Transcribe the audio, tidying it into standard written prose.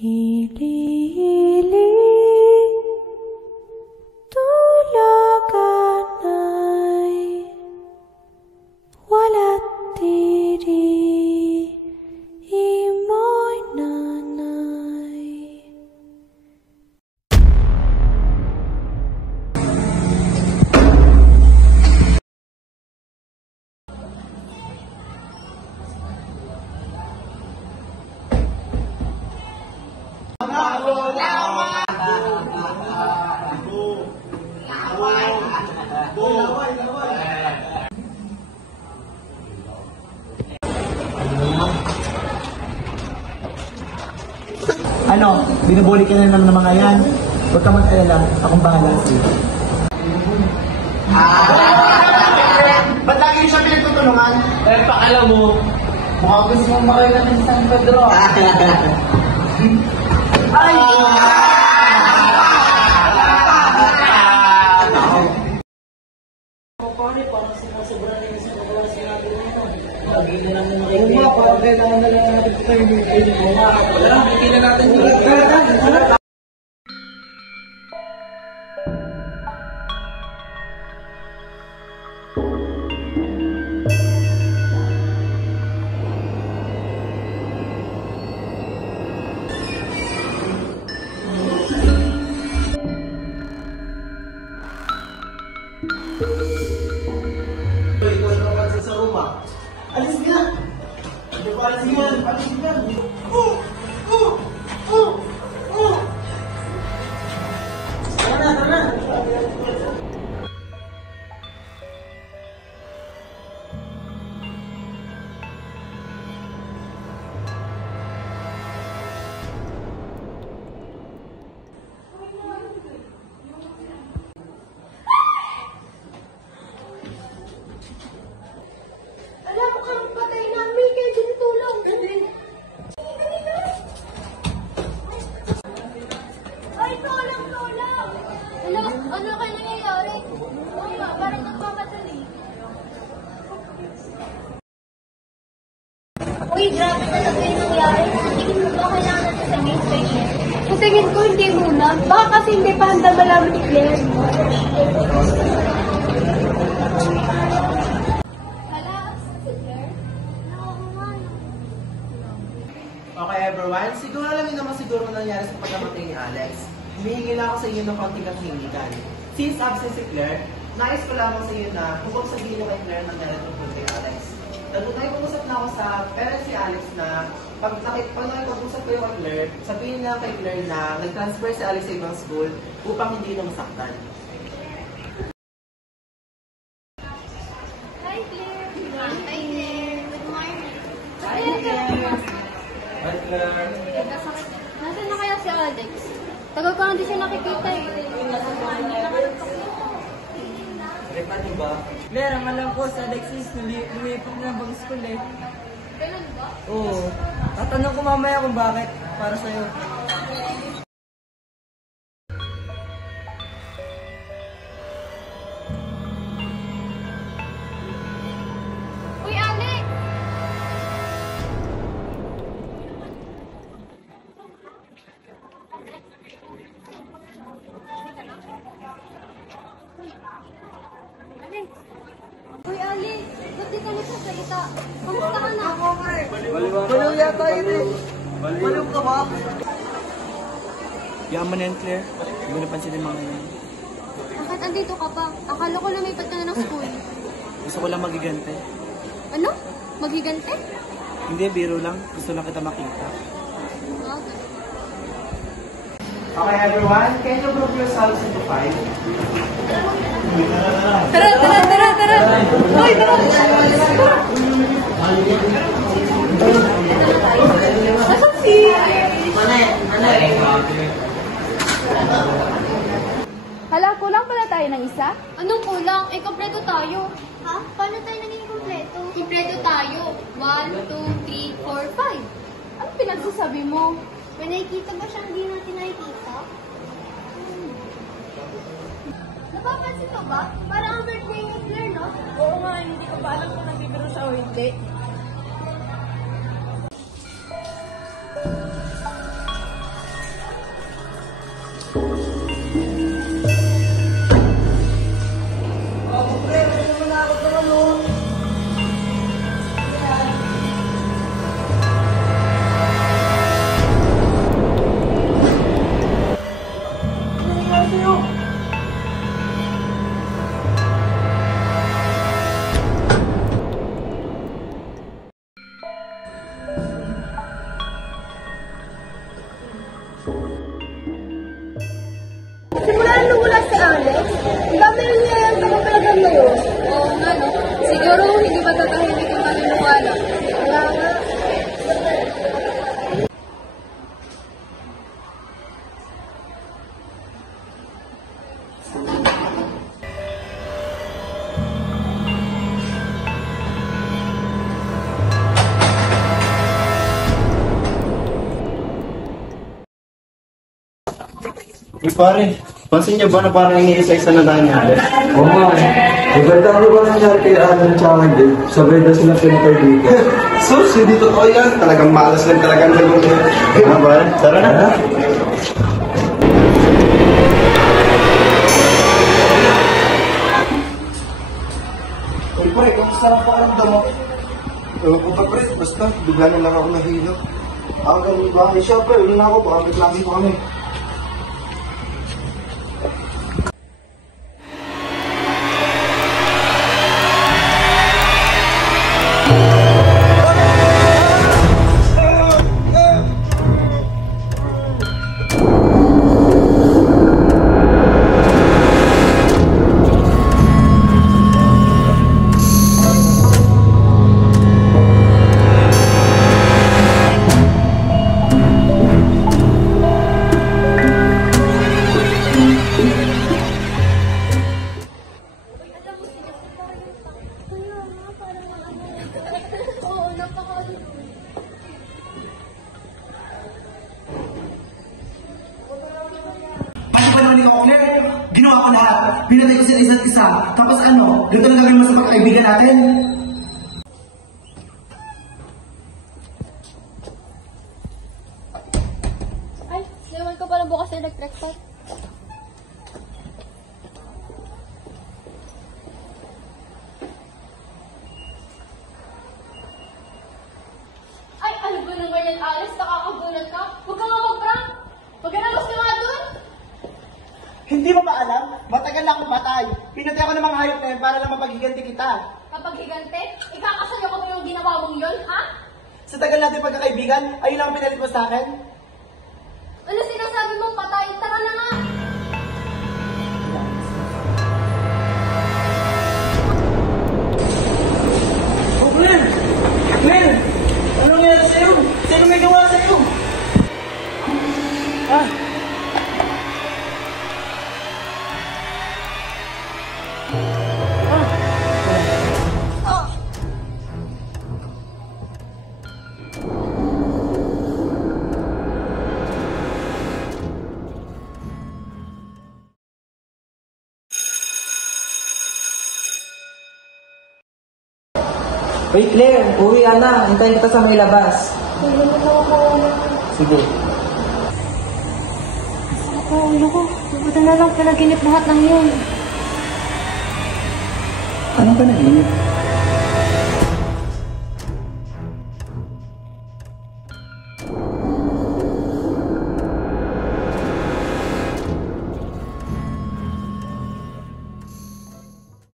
Hili-hili, tulagan ay walat diri, imoy nanay. Ano? Binubuli ka na naman ng mga yan. Huwag ka mag-alala. Akong bahala sa'yo. Ba't lagi yung siya pinagtutulungan? Eh, pakala mo, Mukhang gusto mong makaya natin sa San Pedro. Ay! pare, parang sinasobra na yung sinagawa sinabi nito. Lagi na lang yung Oo nga, parang kailangan na lang natin ito yung meeting. wala, hindi na natin yung Ikaw na pansin sa rumah. Alis nga! Hindi pa alis nga! Alis nga! Tara na! Alam mo kang patay namin kaya tinutulong. Ay, tulong! Ano kayo nangyayari? Oo nga, parang nagpapadali. Uy, grabe talaga yung nangyari. Tingin mo ba kailangan natin sa main station? Sa tingin ko, hindi muna. Baka kasi hindi pa handa malaman ni Claire. Okay everyone, siguro alam niyo naman siguro na nangyari sa pagkamatay ni Alex. Humihingi lang ako sa iyo ng konting kahingitan. Since absent si Claire, nais ko lamang sa iyo na kung sabihin niyo kay Claire na meron tungkol kay Alex. Nagpag-usap na ako sa parents si Alex na pag nakipag-usap kayo kay Claire, sabihin na kay Claire na nag-transfer si Alex sa ibang school upang hindi na masaktan. Hi, Claire. Hi, Claire. Good morning. Hi, Claire. Nasaan na kaya si Alex? Tagal ko na hindi siya nakikita eh. Repa, diba? Claire, ang alam ko sa Alexis, lumipag na bang school eh. Kailan ba? Oo. Tatanong ko mamaya kung bakit. Para sa'yo. Uy, Alex! Uy, Alex! Ba't di ka nagsasalita? Kamusta ka na? Baliw yata yun eh. Baliw ka ba? Yaman na yan, Claire. Hindi mo napansin yung mga yan. Bakit andito ka pa? Akala ko lumipat ka na ng school. Gusto ko lang magigante. Ano? Maghigante? Hindi, biro lang. Gusto lang kita makita. Ah, ganun. Okay everyone, can you group yourselves into 5? Tara! Uy, tara! Nasaan si... Hala, kulang pala tayo ng isa? Anong kulang? Eh, kompleto tayo. Ha? Paano tayo naging kompleto? Kompleto tayo. 1, 2, 3, 4, 5. Ano pinagsasabi mo? May nakikita ba siyang hindi natin nakikita? Napapansin ka ba? Parang ang birthday ni Claire, no? Oo nga, hindi ko pa alam kung nagbibiro siya o hindi. Simula nung wala si Alex, ang dami rin niya yung pagpapalagan na yun. Oo nga, no? Siguro hindi matatahimik yung maniniwala. Wala nga. Pare, pansin niyo ba na parang iniisa-isa na tayo ni Alex? Oo nga eh. Maganda ano ba nangyari kay Alan tsaka kay Dave? Sabay na sila pinakaibigan. Sus, hindi totoo yan. Talagang malas lang talagang dalawa. Ano pare? Tara na. Uy pre, kamusta ang pakiramdam mo? Ewan ko pa pre, basta bigla na lang ako nahilo. Ganun ba? Eh syempre, ulit na ako, baka bitlangin ko kami. Ginawa ko lahat. Pinatay ko sila isa't isa. Tapos ano? Ganito lang gagawin mo sa pagkaibigan natin? Ay, naiwan ko pala bukas yung electric fan. Ay, ano ba naman yan, Alice? Nakakagulat ka? Huwag ka nga mag-prank! Huwag ka na gusto nga dun! Hindi mo ba alam? Matagal na akong patay. Pinatay ako ng mga hayop na yun para lang mapaghiganti kita. Kapag higante, ikakasal ko ba yung ginawa mong yun, ha? Sa tagal natin pagkakaibigan, ayun lang ang pinalit mo sa akin. Ano sinasabi mong patay? Tara na nga! Oh, Glenn! Glenn! Anong nangyari sa'yo? Sino may gawa sa'yo? Ah! Wait, Claire, uwi na. Hintayin kita sa may labas. Sige. Oh, naku. Mabuti na lang panaginip lahat ng yun. Anong panaginip?